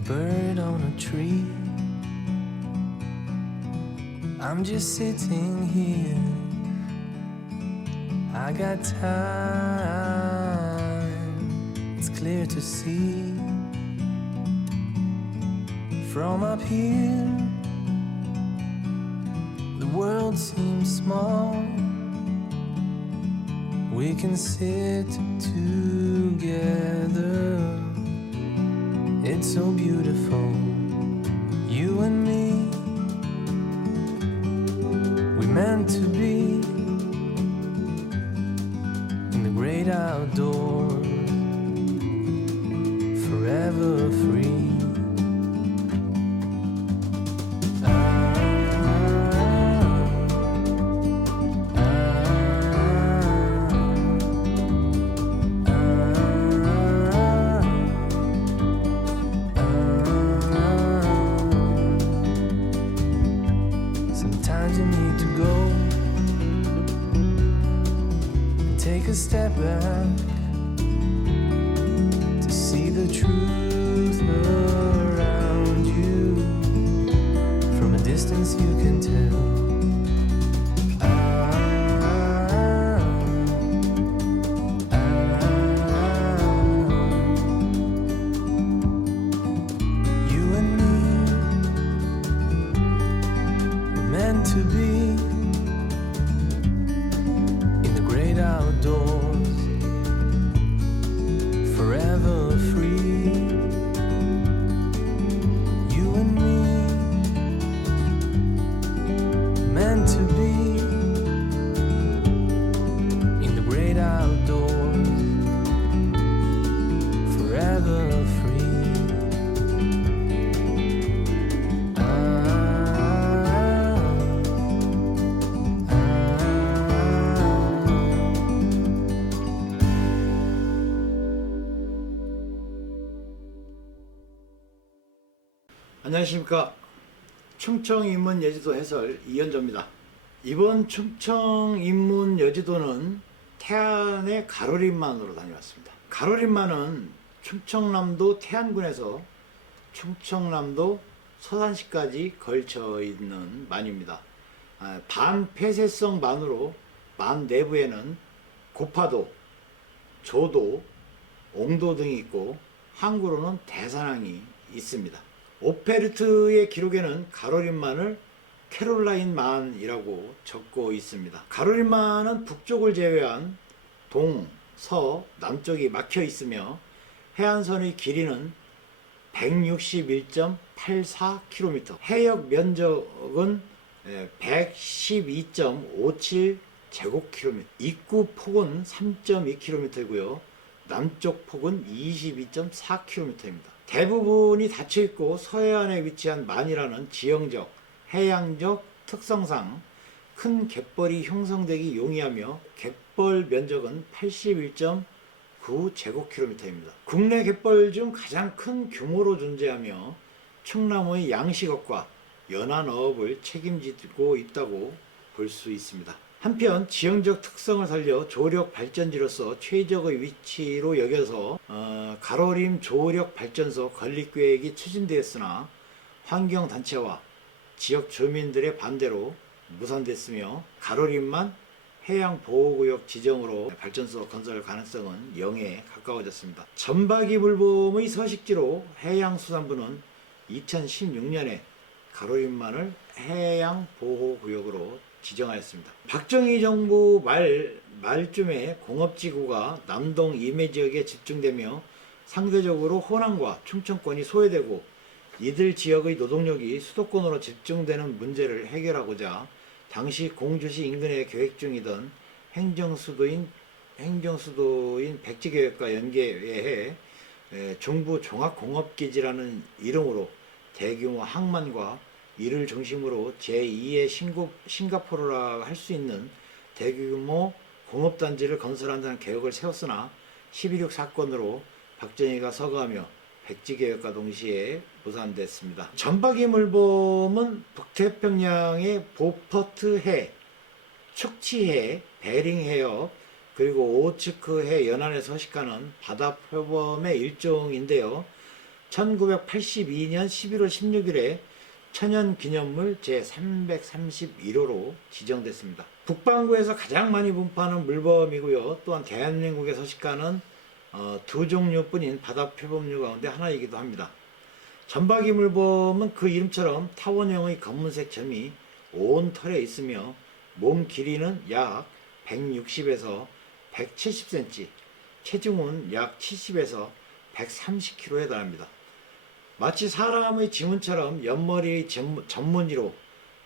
a bird on a tree. I'm just sitting here. I got time, it's clear to see. From up here, the world seems small. We can sit together. It's so beautiful, you and me. We meant to be in the great outdoors, forever free. Sometimes you need to go and take a step back to see the truth around you. From a distance you can tell. You and me were meant to be in the great outdoors, forever free. You and me meant to be in the great outdoors, forever free. 안녕하십니까. 충청인문여지도 해설 이현조입니다. 이번 충청인문여지도는 태안의 가로림만으로 다녀왔습니다. 가로림만은 충청남도 태안군에서 충청남도 서산시까지 걸쳐 있는 만입니다. 반폐쇄성 만으로 만 내부에는 고파도, 조도, 옹도 등이 있고 항구로는 대산항이 있습니다. 오페르트의 기록에는 가로림만을 캐롤라인 만이라고 적고 있습니다. 가로림만은 북쪽을 제외한 동, 서, 남쪽이 막혀 있으며 해안선의 길이는 161.84km, 해역 면적은 112.57 제곱킬로미터, 입구 폭은 3.2km이고요. 남쪽 폭은 22.4km입니다. 대부분이 닫혀있고 서해안에 위치한 만이라는 지형적, 해양적 특성상 큰 갯벌이 형성되기 용이하며 갯벌 면적은 81.9 제곱킬로미터입니다. 국내 갯벌 중 가장 큰 규모로 존재하며 충남의 양식업과 연안어업을 책임지고 있다고 볼 수 있습니다. 한편 지형적 특성을 살려 조력 발전지로서 최적의 위치로 여겨서 가로림 조력 발전소 건립 계획이 추진되었으나 환경단체와 지역 주민들의 반대로 무산됐으며 가로림만 해양보호구역 지정으로 발전소 건설 가능성은 0에 가까워졌습니다. 전박이물범의 서식지로 해양수산부는 2016년에 가로림만을 해양보호구역으로 지정하였습니다. 박정희 정부 말쯤에 공업지구가 남동 임해 지역에 집중되며 상대적으로 호남과 충청권이 소외되고 이들 지역의 노동력이 수도권으로 집중되는 문제를 해결하고자 당시 공주시 인근에 계획 중이던 행정수도인 백지계획과 연계해 중부 종합공업기지라는 이름으로 대규모 항만과 이를 중심으로 제2의 싱가포르라 할 수 있는 대규모 공업단지를 건설한다는 계획을 세웠으나 12.6 사건으로 박정희가 서거하며 백지계획과 동시에 무산됐습니다. 전박이물범은 북태평양의 보퍼트해, 축치해, 베링해협, 그리고 오호츠크해 연안에 서식하는 바다표범의 일종인데요. 1982년 11월 16일에 천연기념물 제331호로 지정됐습니다. 북반구에서 가장 많이 분포하는 물범이고요. 또한 대한민국에 서식하는 두 종류뿐인 바다표범류 가운데 하나이기도 합니다. 점박이 물범은 그 이름처럼 타원형의 검은색 점이 온 털에 있으며 몸 길이는 약 160에서 170cm, 체중은 약 70에서 130kg에 달합니다. 마치 사람의 지문처럼 옆머리의 전문의로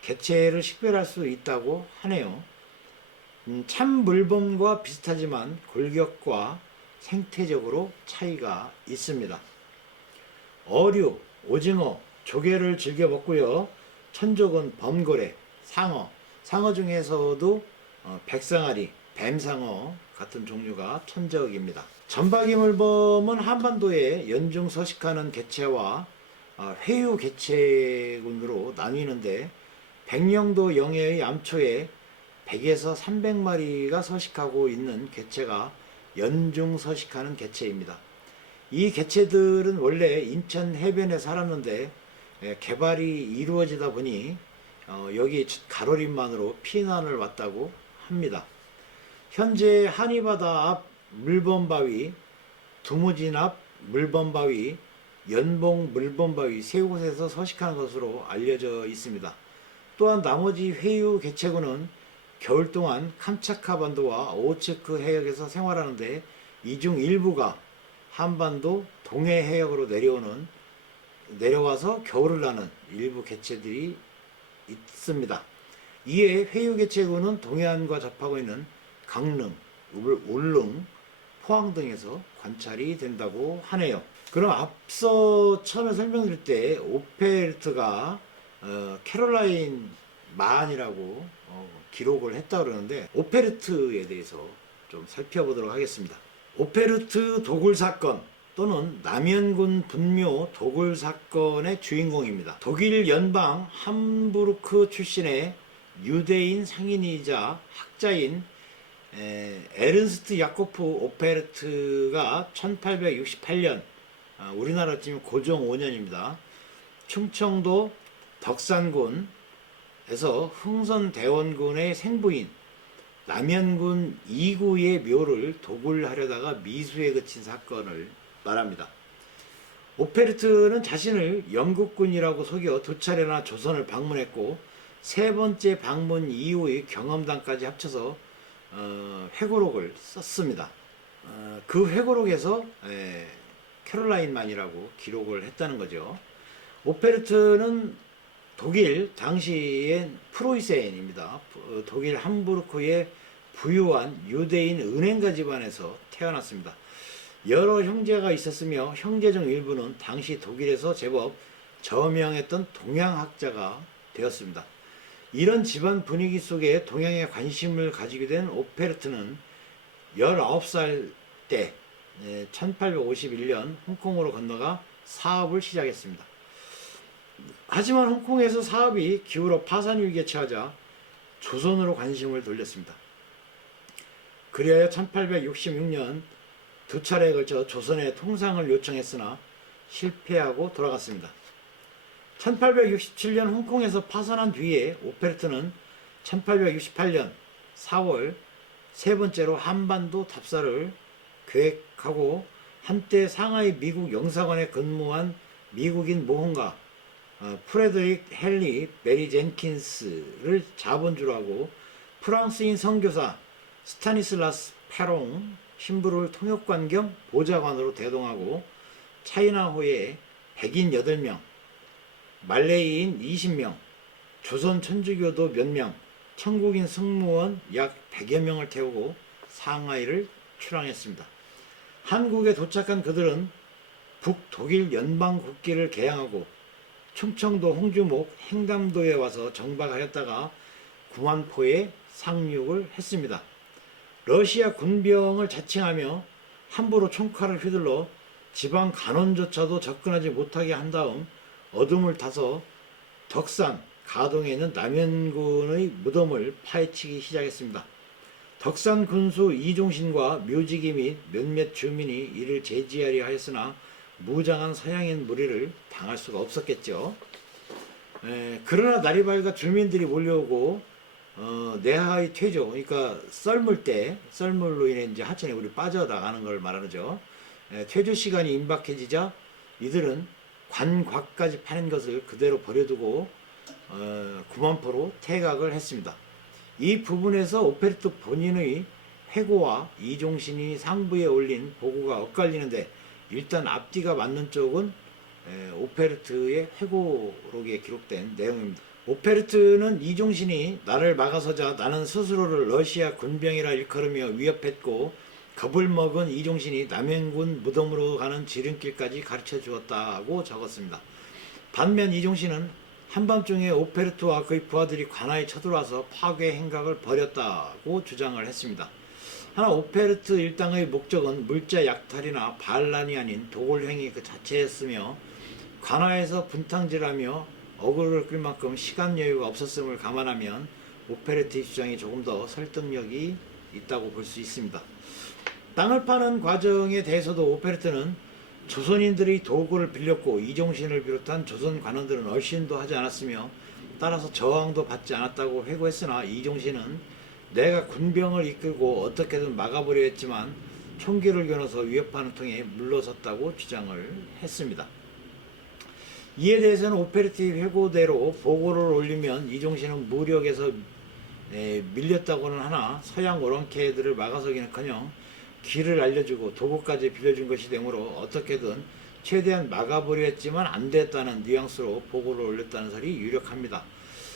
개체를 식별할 수 있다고 하네요. 참 물범과 비슷하지만 골격과 생태적으로 차이가 있습니다. 어류, 오징어, 조개를 즐겨 먹고요. 천적은 범고래, 상어 중에서도 백상아리, 뱀상어 같은 종류가 천적입니다. 점박이 물범은 한반도에 연중 서식하는 개체와 회유 개체군으로 나뉘는데 백령도 영해의 암초에 100에서 300마리가 서식하고 있는 개체가 연중 서식하는 개체입니다. 이 개체들은 원래 인천 해변에 살았는데 개발이 이루어지다 보니 여기 가로림만으로 피난을 왔다고 합니다. 현재 한이바다 앞 물범바위, 두무진 앞 물범바위, 연봉 물범바위 세 곳에서 서식하는 것으로 알려져 있습니다. 또한 나머지 회유 개체군은 겨울 동안 캄차카 반도와 오호츠크 해역에서 생활하는데 이 중 일부가 한반도 동해 해역으로 내려와서 겨울을 나는 일부 개체들이 있습니다. 이에 회유 개체군은 동해안과 접하고 있는 강릉, 울릉, 포항 등에서 관찰이 된다고 하네요. 그럼 앞서 처음에 설명드릴 때 오페르트가 캐롤라인 만이라고 기록을 했다고 그러는데 오페르트에 대해서 좀 살펴보도록 하겠습니다. 오페르트 도굴 사건 또는 남연군 분묘 도굴 사건의 주인공입니다. 독일 연방 함부르크 출신의 유대인 상인이자 학자인 에른스트 야코프 오페르트가 1868년 우리나라 지금 고종 5년입니다. 충청도 덕산군에서 흥선대원군의 생부인 남연군 2구의 묘를 도굴하려다가 미수에 그친 사건을 말합니다. 오페르트는 자신을 영국군이라고 속여 두 차례나 조선을 방문했고 세 번째 방문 이후의 경험담까지 합쳐서 회고록을 썼습니다. 그 회고록에서 캐롤라인만이라고 기록을 했다는 거죠. 오페르트는 독일 당시엔 프로이센입니다. 독일 함부르크의 부유한 유대인 은행가 집안에서 태어났습니다. 여러 형제가 있었으며 형제 중 일부는 당시 독일에서 제법 저명했던 동양학자가 되었습니다. 이런 집안 분위기 속에 동양에 관심을 가지게 된 오페르트는 19살 때 1851년 홍콩으로 건너가 사업을 시작했습니다. 하지만 홍콩에서 사업이 기울어 파산 위기에 처하자 조선으로 관심을 돌렸습니다. 그리하여 1866년 두 차례에 걸쳐 조선에 통상을 요청했으나 실패하고 돌아갔습니다. 1867년 홍콩에서 파산한 뒤에 오페르트는 1868년 4월 세 번째로 한반도 답사를 계획하고 한때 상하이 미국 영사관에 근무한 미국인 모험가 프레드릭 헨리 메리 젠킨스를 자본주로 하고 프랑스인 선교사 스타니슬라스 페롱 신부를 통역관 겸 보좌관으로 대동하고 차이나호에 백인 8명, 말레이인 20명, 조선 천주교도 몇 명, 천국인 승무원 약 100여 명을 태우고 상하이를 출항했습니다. 한국에 도착한 그들은 북독일 연방 국기를 개양하고 충청도 홍주목 행담도에 와서 정박하였다가 구만포에 상륙을 했습니다. 러시아 군병을 자칭하며 함부로 총칼을 휘둘러 지방 간원조차도 접근하지 못하게 한 다음 어둠을 타서 덕산, 가동에 있는 남연군의 무덤을 파헤치기 시작했습니다. 덕산 군수 이종신과 묘지기 및 몇몇 주민이 이를 제지하려 하였으나 무장한 서양인 무리를 당할 수가 없었겠죠. 그러나 날이 밝아 주민들이 몰려오고 내하의 퇴조, 그러니까 썰물로 인해 이제 하천에 우리 빠져나가는 걸 말하죠. 퇴조 시간이 임박해지자 이들은 관곽까지 파낸 것을 그대로 버려두고 구만포로 퇴각을 했습니다. 이 부분에서 오페르토 본인의 회고와 이종신이 상부에 올린 보고가 엇갈리는데, 일단 앞뒤가 맞는 쪽은 오페르트의 회고록에 기록된 내용입니다. 오페르트는 이종신이 나를 막아서자 나는 스스로를 러시아 군병이라 일컬으며 위협했고, 겁을 먹은 이종신이 남해군 무덤으로 가는 지름길까지 가르쳐 주었다고 적었습니다. 반면 이종신은 한밤중에 오페르트와 그의 부하들이 관아에 쳐들어와서 파괴 행각을 벌였다고 주장을 했습니다. 하나 오페르트 일당의 목적은 물자 약탈이나 반란이 아닌 도굴행위 그 자체였으며, 관아에서 분탕질하며 어그로를 끌 만큼 시간 여유가 없었음을 감안하면 오페르트의 주장이 조금 더 설득력이 있다고 볼 수 있습니다. 땅을 파는 과정에 대해서도 오페르트는 조선인들의 도구를 빌렸고, 이종신을 비롯한 조선 관원들은 얼씬도 하지 않았으며 따라서 저항도 받지 않았다고 회고했으나, 이종신은 내가 군병을 이끌고 어떻게든 막아보려 했지만 총기를 겨눠서 위협하는 통에 물러섰다고 주장을 했습니다. 이에 대해서는 오페르트의 회고대로 보고를 올리면 이종신은 무력에서 밀렸다고는 하나 서양 오랑캐들을 막아서기는커녕 길을 알려주고 도구까지 빌려준 것이 되므로 어떻게든 최대한 막아보려 했지만 안 됐다는 뉘앙스로 보고를 올렸다는 설이 유력합니다.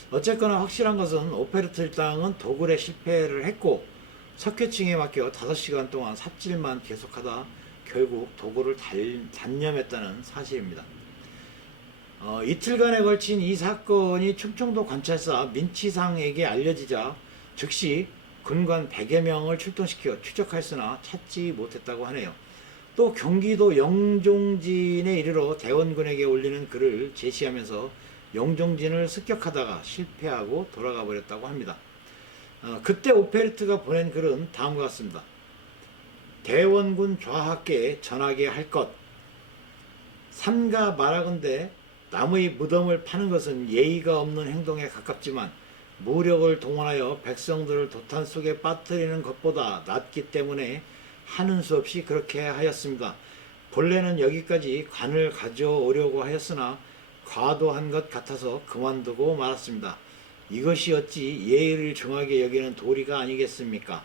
어쨌거나 확실한 것은 오페르트 일당은 도굴에 실패를 했고 석회층에 맡겨 5시간 동안 삽질만 계속하다 결국 도굴을 단념했다는 사실입니다. 이틀간에 걸친 이 사건이 충청도 관찰사 민치상에게 알려지자 즉시 군관 100여 명을 출동시켜 추적하였으나 찾지 못했다고 하네요. 또 경기도 영종진에 이르러 대원군에게 올리는 글을 제시하면서 영종진을 습격하다가 실패하고 돌아가 버렸다고 합니다. 그때 오페르트가 보낸 글은 다음과 같습니다. 대원군 좌하께 전하게 할 것. 삼가 말하건대 남의 무덤을 파는 것은 예의가 없는 행동에 가깝지만 무력을 동원하여 백성들을 도탄 속에 빠뜨리는 것보다 낫기 때문에 하는 수 없이 그렇게 하였습니다. 본래는 여기까지 관을 가져오려고 하였으나 과도한 것 같아서 그만두고 말았습니다. 이것이 어찌 예의를 중하게 여기는 도리가 아니겠습니까?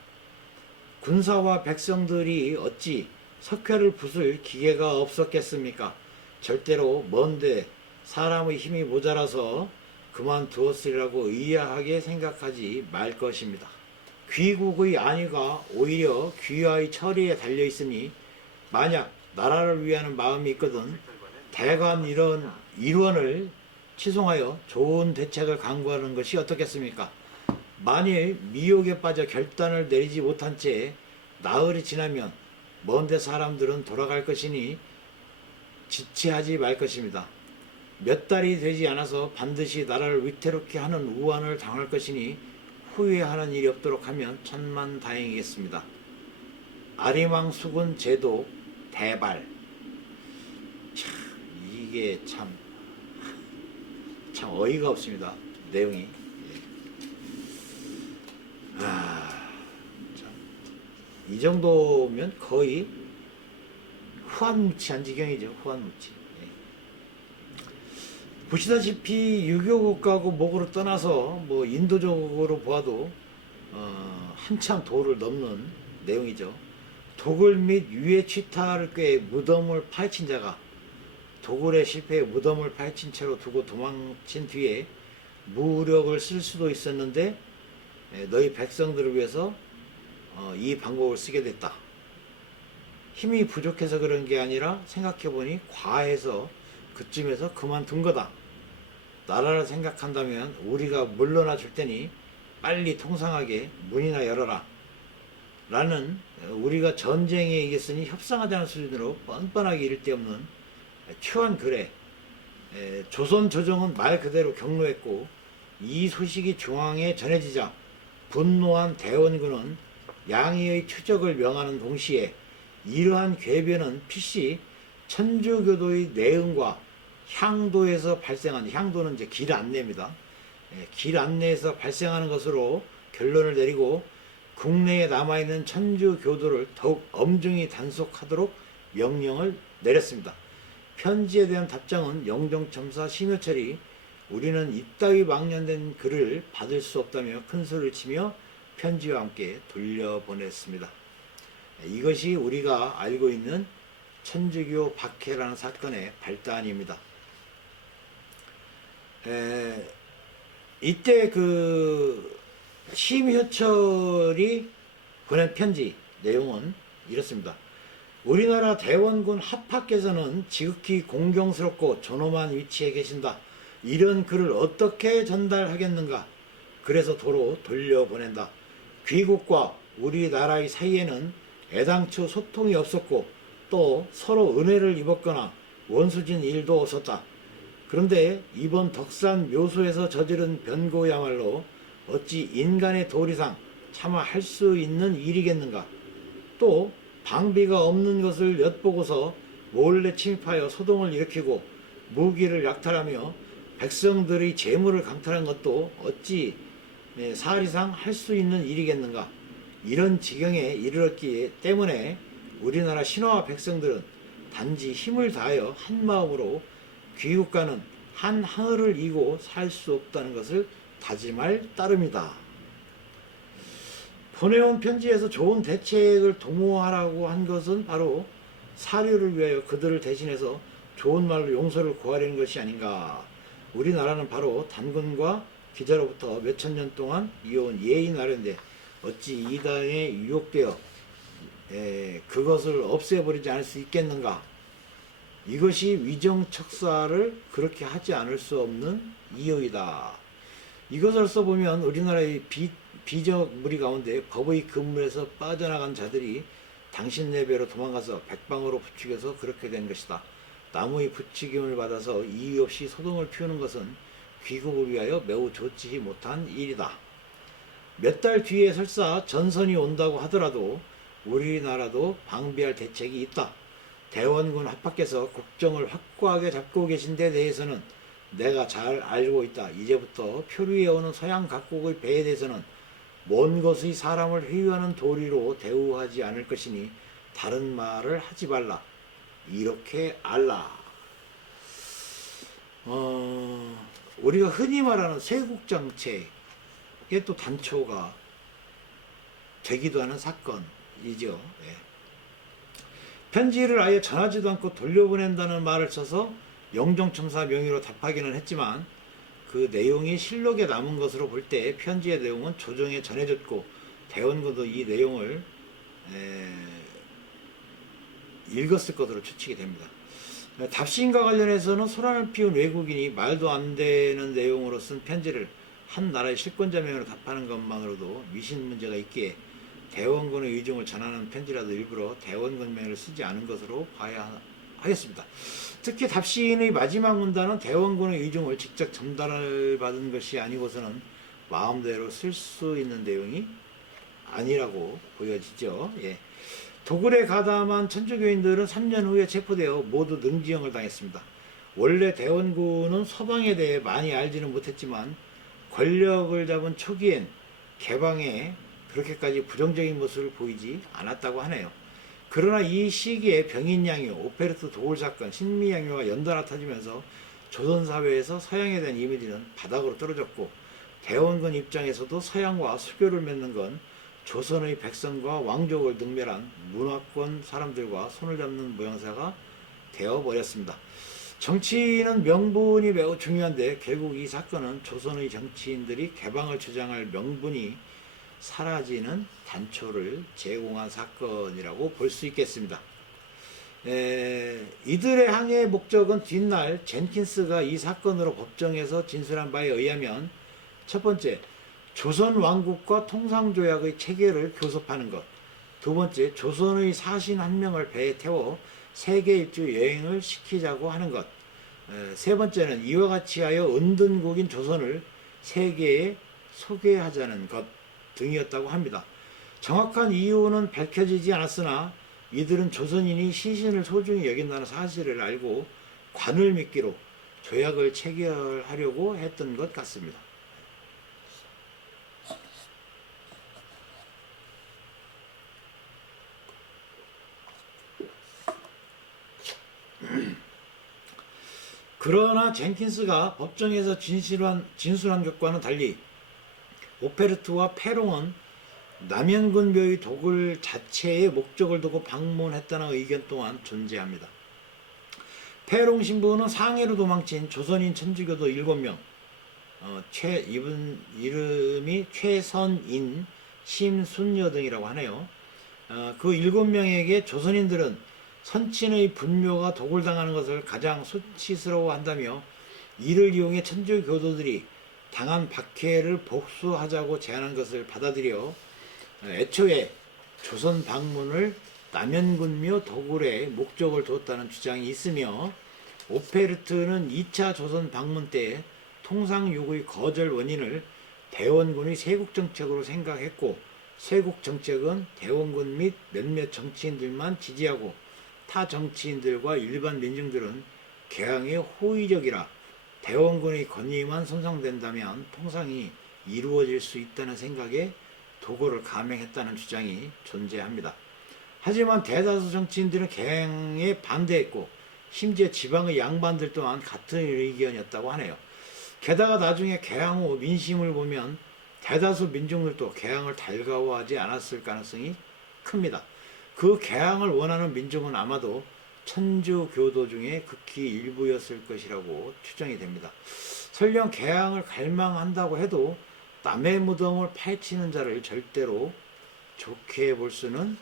군사와 백성들이 어찌 석회를 부술 기계가 없었겠습니까? 절대로 먼데 사람의 힘이 모자라서 그만두었으리라고 의아하게 생각하지 말 것입니다. 귀국의 안위가 오히려 귀하의 처리에 달려있으니 만약 나라를 위하는 마음이 있거든 대관 이런 일원을 치송하여 좋은 대책을 강구하는 것이 어떻겠습니까? 만일 미혹에 빠져 결단을 내리지 못한 채 나흘이 지나면 먼데 사람들은 돌아갈 것이니 지체하지 말 것입니다. 몇 달이 되지 않아서 반드시 나라를 위태롭게 하는 우환을 당할 것이니 후회하는 일이 없도록 하면 천만다행이겠습니다. 아리망 수군 제도 대발. 참 이게 참 어이가 없습니다. 내용이. 이 정도면 거의 후한무치한 지경이죠. 후한무치. 보시다시피 유교 국가하고 목으로 떠나서 뭐 인도적으로 보아도 한참 도를 넘는 내용이죠. 도굴 및 유해 취타를 꾀해 무덤을 파헤친 자가 도굴에 실패해 무덤을 파헤친 채로 두고 도망친 뒤에 무력을 쓸 수도 있었는데 너희 백성들을 위해서 이 방법을 쓰게 됐다. 힘이 부족해서 그런 게 아니라 생각해보니 과해서 그쯤에서 그만둔 거다. 나라를 생각한다면 우리가 물러나 줄 테니 빨리 통상하게 문이나 열어라. 라는 우리가 전쟁에 이겼으니 협상하자는 수준으로 뻔뻔하게 이를 데 없는 추한 글에 조선 조정은 말 그대로 경로했고, 이 소식이 중앙에 전해지자 분노한 대원군은 양의의 추적을 명하는 동시에 이러한 궤변은 필시 천주교도의 내응과 향도에서 발생한, 향도는 이제 길 안내입니다. 길 안내에서 발생하는 것으로 결론을 내리고 국내에 남아있는 천주교도를 더욱 엄중히 단속하도록 명령을 내렸습니다. 편지에 대한 답장은 영종첨사 심효철이 우리는 이따위 망년된 글을 받을 수 없다며 큰 소리를 치며 편지와 함께 돌려보냈습니다. 이것이 우리가 알고 있는 천주교 박해라는 사건의 발단입니다. 이때 그 심효철이 보낸 편지 내용은 이렇습니다. 우리나라 대원군 합하께서는 지극히 공경스럽고 존엄한 위치에 계신다. 이런 글을 어떻게 전달하겠는가? 그래서 도로 돌려보낸다. 귀국과 우리나라의 사이에는 애당초 소통이 없었고 또 서로 은혜를 입었거나 원수진 일도 없었다. 그런데 이번 덕산 묘소에서 저지른 변고야말로 어찌 인간의 도리상 차마 할 수 있는 일이겠는가? 또 방비가 없는 것을 엿보고서 몰래 침입하여 소동을 일으키고 무기를 약탈하며 백성들의 재물을 강탈한 것도 어찌 사리상 할 수 있는 일이겠는가? 이런 지경에 이르렀기 때문에 우리나라 신하와 백성들은 단지 힘을 다하여 한 마음으로 귀국가는 한 하늘을 이고 살 수 없다는 것을 다짐할 따름이다. 보내온 편지에서 좋은 대책을 도모하라고 한 것은 바로 사료를 위하여 그들을 대신해서 좋은 말로 용서를 구하려는 것이 아닌가. 우리나라는 바로 단군과 기자로부터 몇천 년 동안 이어온 예의 나라인데 어찌 이단에 유혹되어 그것을 없애버리지 않을 수 있겠는가. 이것이 위정척사를 그렇게 하지 않을 수 없는 이유이다. 이것을 써보면 우리나라의 비적 무리 가운데 법의 근물에서 빠져나간 자들이 당신 내배로 도망가서 백방으로 부추겨서 그렇게 된 것이다. 나무의 부추김을 받아서 이유 없이 소동을 피우는 것은 귀국을 위하여 매우 좋지 못한 일이다. 몇 달 뒤에 설사 전선이 온다고 하더라도 우리나라도 방비할 대책이 있다. 대원군 합하께서 국정을 확고하게 잡고 계신 데 대해서는 내가 잘 알고 있다. 이제부터 표류해 오는 서양 각국의 배에 대해서는 먼 곳의 사람을 회유하는 도리로 대우하지 않을 것이니 다른 말을 하지 말라. 이렇게 알라. 우리가 흔히 말하는 쇄국정책의 또 단초가 되기도 하는 사건이죠. 편지를 아예 전하지도 않고 돌려보낸다는 말을 써서 영종첨사 명의로 답하기는 했지만 그 내용이 실록에 남은 것으로 볼 때 편지의 내용은 조정에 전해졌고 대원군도 이 내용을 읽었을 것으로 추측이 됩니다. 답신과 관련해서는 소란을 피운 외국인이 말도 안 되는 내용으로 쓴 편지를 한 나라의 실권자 명의로 답하는 것만으로도 미신 문제가 있기에 대원군의 의중을 전하는 편지라도 일부러 대원군 명의를 쓰지 않은 것으로 봐야 하겠습니다. 특히 답신의 마지막 문단은 대원군의 의중을 직접 전달을 받은 것이 아니고서는 마음대로 쓸 수 있는 내용이 아니라고 보여지죠. 도굴에 가담한 천주교인들은 3년 후에 체포되어 모두 능지형을 당했습니다. 원래 대원군은 서방에 대해 많이 알지는 못했지만 권력을 잡은 초기엔 개방에 그렇게까지 부정적인 모습을 보이지 않았다고 하네요. 그러나 이 시기에 병인양요, 오페르트 도굴 사건, 신미양요가 연달아 터지면서 조선사회에서 서양에 대한 이미지는 바닥으로 떨어졌고 대원군 입장에서도 서양과 수교를 맺는 건 조선의 백성과 왕족을 능멸한 문화권 사람들과 손을 잡는 모양새가 되어버렸습니다. 정치는 명분이 매우 중요한데 결국 이 사건은 조선의 정치인들이 개방을 주장할 명분이 사라지는 단초를 제공한 사건이라고 볼 수 있겠습니다. 이들의 항해의 목적은 뒷날 젠킨스가 이 사건으로 법정에서 진술한 바에 의하면 첫 번째, 조선 왕국과 통상조약의 체계를 교섭하는 것. 두 번째, 조선의 사신 한 명을 배에 태워 세계 일주 여행을 시키자고 하는 것. 세 번째는 이와 같이 하여 은둔국인 조선을 세계에 소개하자는 것 등이었다고 합니다. 정확한 이유는 밝혀지지 않았으나 이들은 조선인이 시신을 소중히 여긴다는 사실을 알고 관을 미끼로 조약을 체결하려고 했던 것 같습니다. 그러나 젠킨스가 법정에서 진술한 것과는 달리 오페르트와 페롱은 남현군 묘의 도굴 자체의 목적을 두고 방문했다는 의견 또한 존재합니다. 페롱 신부는 상해로 도망친 조선인 천주교도 7명, 이름이 최선인, 심순여 등이라고 하네요. 그 7명에게 조선인들은 선친의 분묘가 도굴당하는 것을 가장 수치스러워한다며 이를 이용해 천주 교도들이 당한 박해를 복수하자고 제안한 것을 받아들여 애초에 조선 방문을 남현군묘 도굴에 목적을 두었다는 주장이 있으며, 오페르트는 2차 조선 방문 때 통상육의 거절 원인을 대원군의 세국정책으로 생각했고, 세국정책은 대원군 및 몇몇 정치인들만 지지하고 타 정치인들과 일반 민중들은 개항에 호의적이라 대원군의 권위만 손상된다면 통상이 이루어질 수 있다는 생각에 도굴을 감행했다는 주장이 존재합니다. 하지만 대다수 정치인들은 개항에 반대했고 심지어 지방의 양반들 또한 같은 의견이었다고 하네요. 게다가 나중에 개항 후 민심을 보면 대다수 민중들도 개항을 달가워하지 않았을 가능성이 큽니다. 그 개항을 원하는 민중은 아마도 천주교도 중에 극히 일부였을 것이라고 추정이 됩니다. 설령 개항을 갈망한다고 해도 남의 무덤을 파헤치는 자를 절대로 좋게 볼 수는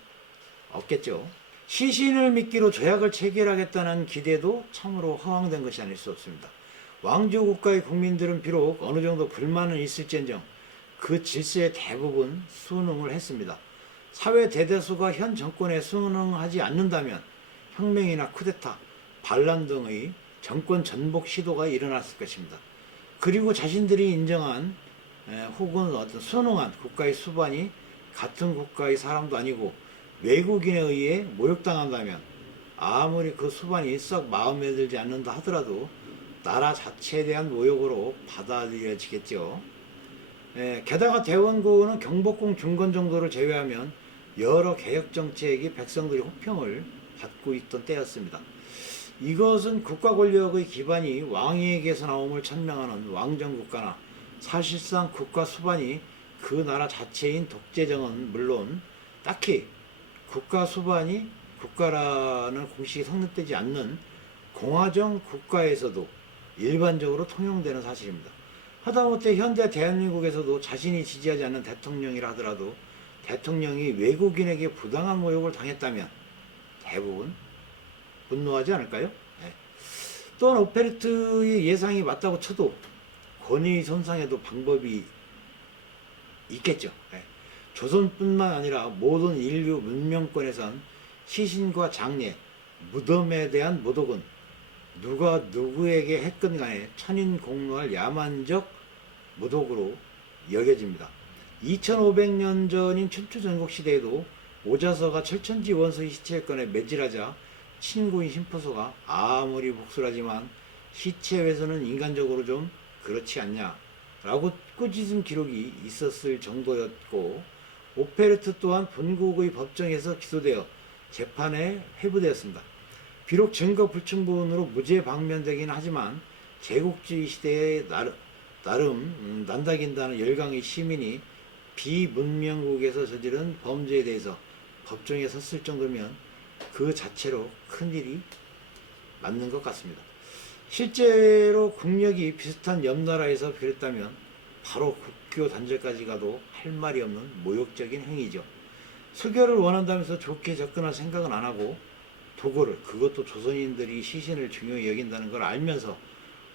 없겠죠. 시신을 미끼로 조약을 체결하겠다는 기대도 참으로 허황된 것이 아닐 수 없습니다. 왕조 국가의 국민들은 비록 어느 정도 불만은 있을지언정 그 질서에 대부분 순응을 했습니다. 사회 대다수가 현 정권에 순응하지 않는다면 혁명이나 쿠데타, 반란 등의 정권 전복 시도가 일어났을 것입니다. 그리고 자신들이 인정한 혹은 어떤 순응한 국가의 수반이 같은 국가의 사람도 아니고 외국인에 의해 모욕당한다면 아무리 그 수반이 썩 마음에 들지 않는다 하더라도 나라 자체에 대한 모욕으로 받아들여지겠죠. 게다가 대원군은 경복궁 중건 정도를 제외하면 여러 개혁 정책이 백성들의 호평을 받고 있던 때였습니다. 이것은 국가 권력의 기반이 왕에게서 나옴을 천명하는 왕정국가나 사실상 국가 수반이 그 나라 자체인 독재정은 물론 딱히 국가 수반이 국가라는 공식이 성립되지 않는 공화정 국가에서도 일반적으로 통용되는 사실입니다. 하다못해 현대 대한민국에서도 자신이 지지하지 않는 대통령이라 하더라도 대통령이 외국인에게 부당한 모욕을 당했다면 대부분 분노하지 않을까요? 네. 또한 오페르트의 예상이 맞다고 쳐도 권위 손상에도 방법이 있겠죠. 네. 조선뿐만 아니라 모든 인류 문명권에선 시신과 장례, 무덤에 대한 모독은 누가 누구에게 했건 간에 천인 공노할 야만적 모독으로 여겨집니다. 2500년 전인 춘추 전국 시대에도 오자서가 철천지 원서의 시체를 꺼내 매질하자 친구인 심포소가 아무리 복술하지만 시체 외서는 인간적으로 좀 그렇지 않냐 라고 꾸짖은 기록이 있었을 정도였고, 오페르트 또한 본국의 법정에서 기소되어 재판에 회부되었습니다. 비록 증거 불충분으로 무죄 방면되긴 하지만 제국주의 시대에 나름 난다긴다는 열강의 시민이 비문명국에서 저지른 범죄에 대해서 법정에 섰을 정도면 그 자체로 큰일이 맞는 것 같습니다. 실제로 국력이 비슷한 옆 나라에서 그랬다면 바로 국교 단절까지 가도 할 말이 없는 모욕적인 행위죠. 수교를 원한다면서 좋게 접근할 생각은 안 하고 도굴을, 그것도 조선인들이 시신을 중요히 여긴다는 걸 알면서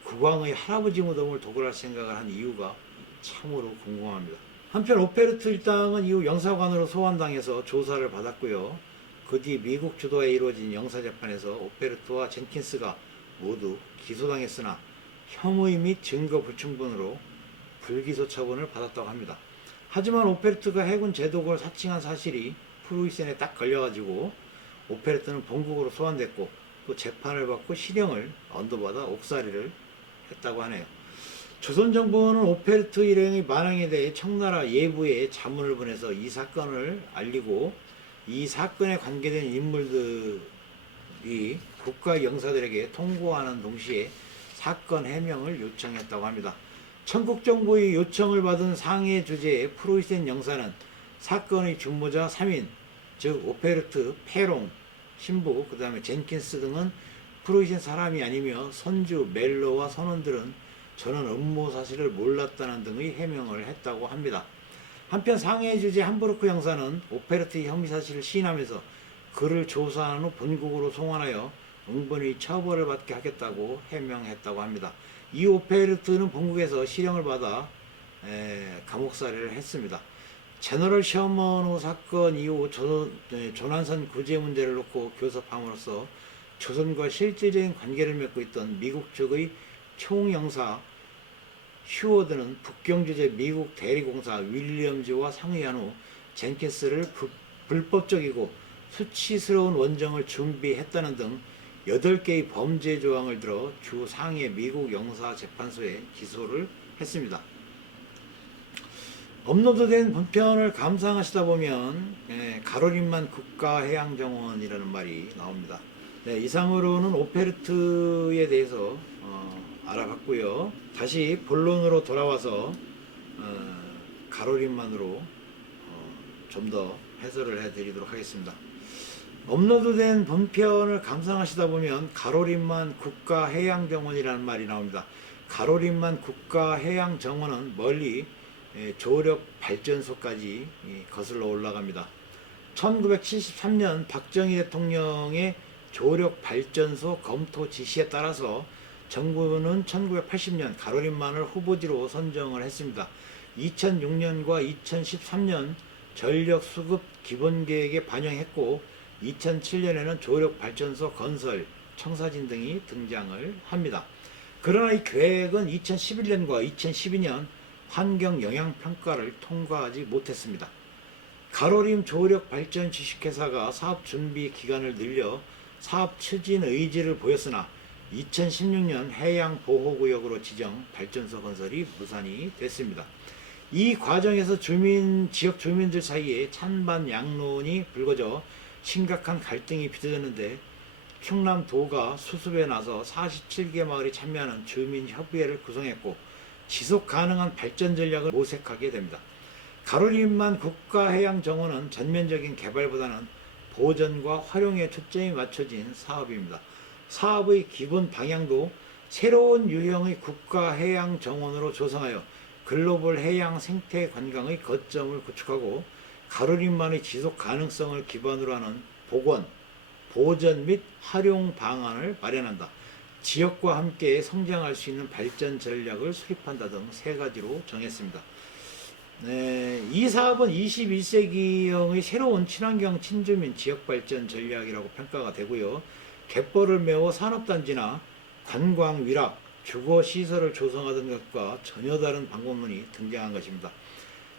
국왕의 할아버지 무덤을 도굴할 생각을 한 이유가 참으로 궁금합니다. 한편 오페르트 일당은 이후 영사관으로 소환당해서 조사를 받았고요. 그 뒤 미국 주도에 이루어진 영사재판에서 오페르트와 젠킨스가 모두 기소당했으나 혐의 및 증거 불충분으로 불기소 처분을 받았다고 합니다. 하지만 오페르트가 해군 제독을 사칭한 사실이 프루이센에 딱 걸려가지고 오페레트는 본국으로 소환됐고 또 재판을 받고 실형을 언도받아 옥살이를 했다고 하네요. 조선 정부는 오페레트 일행의 만행에 대해 청나라 예부에 자문을 보내서 이 사건을 알리고 이 사건에 관계된 인물들이 국가 영사들에게 통보하는 동시에 사건 해명을 요청했다고 합니다. 청국 정부의 요청을 받은 상해 주재의 프로이센 영사는 사건의 중모자 3인, 즉 오페르트, 페롱, 신부, 그 다음에 젠킨스 등은 프로이센 사람이 아니며 선주, 멜로와 선원들은 저는 업무 사실을 몰랐다는 등의 해명을 했다고 합니다. 한편 상해 주재 함부르크 영사는 오페르트의 혐의 사실을 시인하면서 그를 조사한 후 본국으로 송환하여 응분의 처벌을 받게 하겠다고 해명했다고 합니다. 이 오페르트는 본국에서 실형을 받아 감옥살이를 했습니다. 제너럴 셔먼호 사건 이후 조난선 구제 문제를 놓고 교섭함으로써 조선과 실질적인 관계를 맺고 있던 미국 측의 총영사 휴워드는 북경주재 미국 대리공사 윌리엄즈와 상의한 후 젠킨스를 불법적이고 수치스러운 원정을 준비했다는 등 8개의 범죄 조항을 들어 주 상해 미국 영사재판소에 기소를 했습니다. 업로드된 본편을 감상하시다 보면 가로린만 국가해양정원이라는 말이 나옵니다. 네, 이상으로는 오페르트에 대해서 알아봤고요. 다시 본론으로 돌아와서 가로린만으로 좀 더 해설을 해드리도록 하겠습니다. 업로드된 본편을 감상하시다 보면 가로린만 국가해양정원이라는 말이 나옵니다. 가로린만 국가해양정원은 멀리 조력 발전소까지 거슬러 올라갑니다. 1973년 박정희 대통령의 조력 발전소 검토 지시에 따라서 정부는 1980년 가로린만을 후보지로 선정을 했습니다. 2006년과 2013년 전력 수급 기본계획에 반영했고 2007년에는 조력 발전소 건설, 청사진 등이 등장을 합니다. 그러나 이 계획은 2011년과 2012년 환경 영향 평가를 통과하지 못했습니다. 가로림 조력 발전 주식회사가 사업 준비 기간을 늘려 사업 추진 의지를 보였으나 2016년 해양 보호구역으로 지정 발전소 건설이 무산이 됐습니다. 이 과정에서 지역 주민들 사이에 찬반 양론이 불거져 심각한 갈등이 빚어졌는데 충남도가 수습에 나서 47개 마을이 참여하는 주민협의회를 구성했고 지속 가능한 발전 전략을 모색하게 됩니다. 가로림만 국가해양정원은 전면적인 개발보다는 보전과 활용에 초점이 맞춰진 사업입니다. 사업의 기본 방향도 새로운 유형의 국가해양정원으로 조성하여 글로벌 해양 생태 관광의 거점을 구축하고 가로림만의 지속 가능성을 기반으로 하는 복원, 보전 및 활용 방안을 마련한다. 지역과 함께 성장할 수 있는 발전 전략을 수립한다 등 3가지로 정했습니다. 이 사업은 21세기형의 새로운 친환경 친주민 지역발전 전략이라고 평가가 되고요. 갯벌을 메워 산업단지나 관광 위락, 주거시설을 조성하던 것과 전혀 다른 방법론이 등장한 것입니다.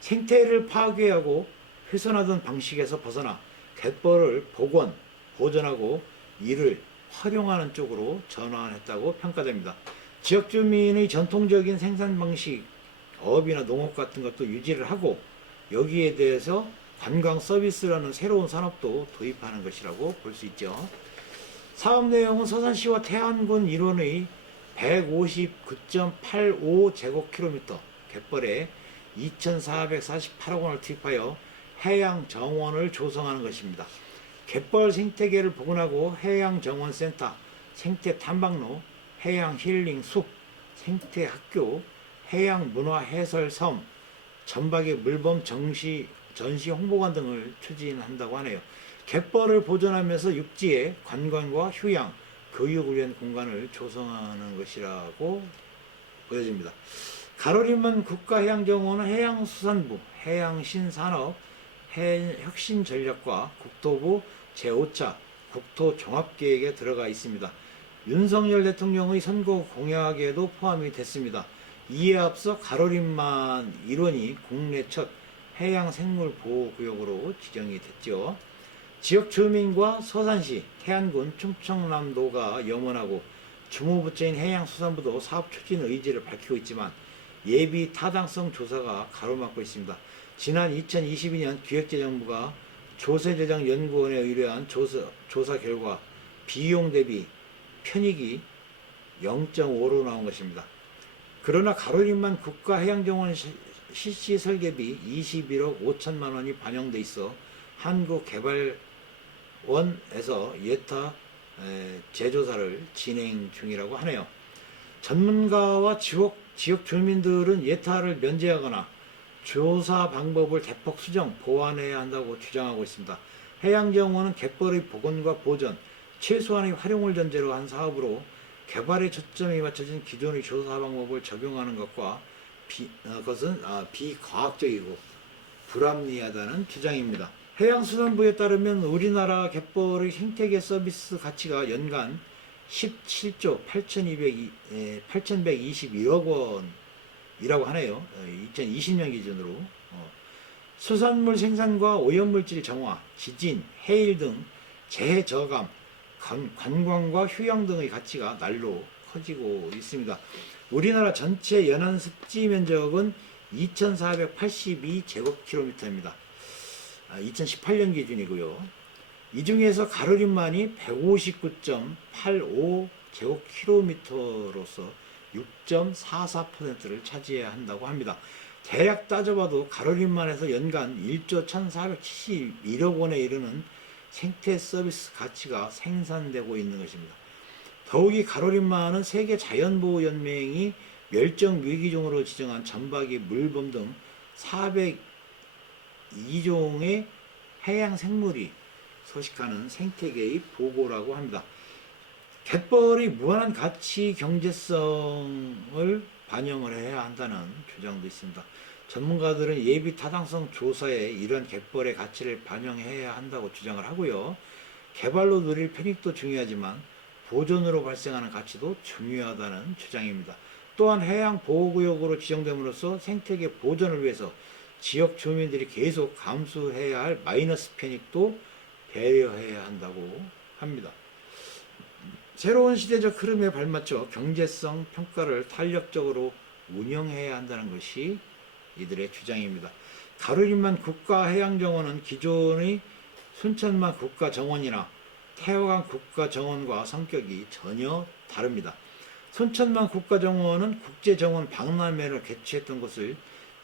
생태를 파괴하고 훼손하던 방식에서 벗어나 갯벌을 복원, 보존하고 이를 활용하는 쪽으로 전환했다고 평가됩니다. 지역 주민의 전통적인 생산 방식, 어업이나 농업 같은 것도 유지를 하고 여기에 대해서 관광 서비스라는 새로운 산업도 도입하는 것이라고 볼 수 있죠. 사업 내용은 서산시와 태안군 일원의 159.85제곱킬로미터 갯벌에 2,448억 원을 투입하여 해양 정원을 조성하는 것입니다. 갯벌 생태계를 복원하고 해양 정원센터, 생태 탐방로, 해양 힐링 숲, 생태 학교, 해양 문화 해설 섬, 전박의 물범 전시 홍보관 등을 추진한다고 하네요. 갯벌을 보존하면서 육지에 관광과 휴양, 교육을 위한 공간을 조성하는 것이라고 보여집니다. 가로림만 국가해양정원은 해양수산부, 해양신산업, 혁신전략과 국토부 제5차 국토종합계획에 들어가 있습니다. 윤석열 대통령의 선거 공약에도 포함이 됐습니다. 이에 앞서 가로림만 일원이 국내 첫 해양생물보호구역으로 지정이 됐죠. 지역 주민과 서산시, 태안군, 충청남도가 염원하고 주무부처인 해양수산부도 사업 추진 의지를 밝히고 있지만 예비 타당성 조사가 가로막고 있습니다. 지난 2022년 기획재정부가 조세재정연구원에 의뢰한 조사 결과 비용 대비 편익이 0.5로 나온 것입니다. 그러나 가로림만 국가해양정원 실시 설계비 21억 5천만 원이 반영돼 있어 한국개발원에서 예타 재조사를 진행 중이라고 하네요. 전문가와 지역 주민들은 예타를 면제하거나 조사 방법을 대폭 수정, 보완해야 한다고 주장하고 있습니다. 해양정원은 갯벌의 복원과 보전, 최소한의 활용을 전제로 한 사업으로 개발에 초점이 맞춰진 기존의 조사 방법을 적용하는 것과 그것은 비과학적이고 불합리하다는 주장입니다. 해양수산부에 따르면 우리나라 갯벌의 생태계 서비스 가치가 연간 17조 8,121억 원이라고 하네요. 2020년 기준으로. 수산물 생산과 오염물질 정화, 지진, 해일 등 재해 저감, 관광과 휴양 등의 가치가 날로 커지고 있습니다. 우리나라 전체 연안 습지 면적은 2,482제곱킬로미터입니다. 2018년 기준이고요. 이 중에서 가로림만이 159.85제곱킬로미터로서 6.44%를 차지해야 한다고 합니다. 대략 따져봐도 가로림만에서 연간 1조 1,471억 원에 이르는 생태 서비스 가치가 생산되고 있는 것입니다. 더욱이 가로림만은 세계 자연보호연맹이 멸종 위기종으로 지정한 점박이, 물범 등 402종의 해양 생물이 서식하는 생태계의 보고라고 합니다. 갯벌이 무한한 가치 경제성을 반영을 해야 한다는 주장도 있습니다. 전문가들은 예비 타당성 조사에 이런 갯벌의 가치를 반영해야 한다고 주장을 하고요. 개발로 누릴 편익도 중요하지만 보존으로 발생하는 가치도 중요하다는 주장입니다. 또한 해양 보호구역으로 지정됨으로써 생태계 보존을 위해서 지역 주민들이 계속 감수해야 할 마이너스 편익도 배려해야 한다고 합니다. 새로운 시대적 흐름에 발맞춰 경제성 평가를 탄력적으로 운영해야 한다는 것이 이들의 주장입니다. 가로림만 국가해양정원은 기존의 순천만 국가정원이나 태화강 국가정원과 성격이 전혀 다릅니다. 순천만 국가정원은 국제정원 박람회를 개최했던 것을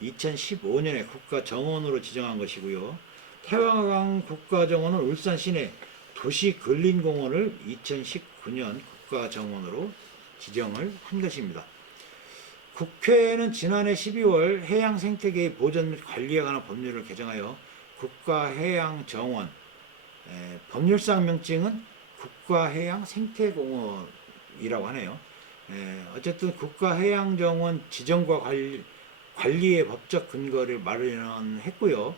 2015년에 국가정원으로 지정한 것이고요. 태화강 국가정원은 울산 시내 도시근린공원을 2019년 국가정원으로 지정을 한 것입니다. 국회는 지난해 12월 해양생태계의 보전 및 관리에 관한 법률을 개정하여 국가해양정원, 법률상 명칭은 국가해양생태공원이라고 하네요. 어쨌든 국가해양정원 지정과 관리의 법적 근거를 마련했고요.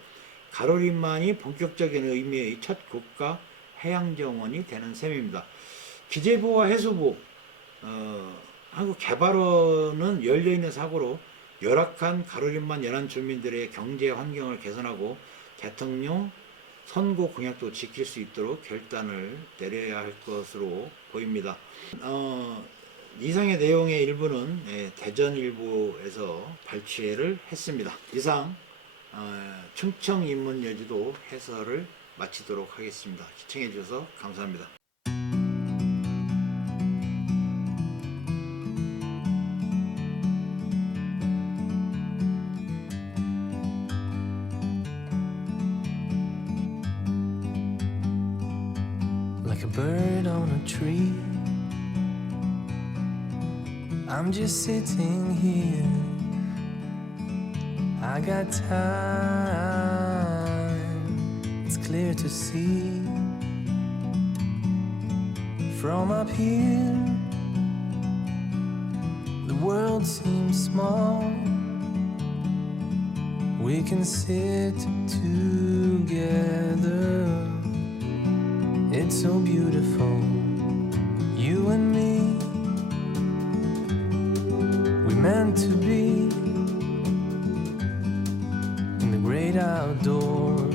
가로림만이 본격적인 의미의 첫 국가해양정원이 되는 셈입니다. 기재부와 해수부, 한국개발원은 열려있는 사고로 열악한 가로림만 연안 주민들의 경제 환경을 개선하고 대통령 선거 공약도 지킬 수 있도록 결단을 내려야 할 것으로 보입니다. 이상의 내용의 일부는 대전일보에서 발췌를 했습니다. 이상 충청인문여지도 해설을 마치도록 하겠습니다. 시청해 주셔서 감사합니다. Like a bird on a tree, I'm just sitting here. I got time, it's clear to see. From up here, the world seems small. We can sit together. It's so beautiful, you and me. We meant to be in the great outdoors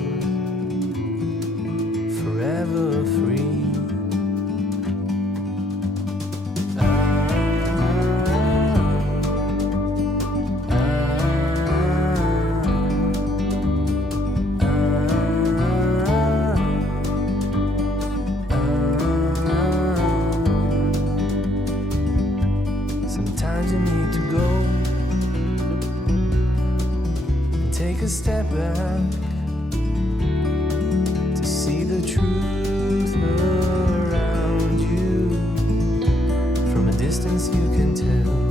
forever. take a step back to see the truth around you. From a distance you can tell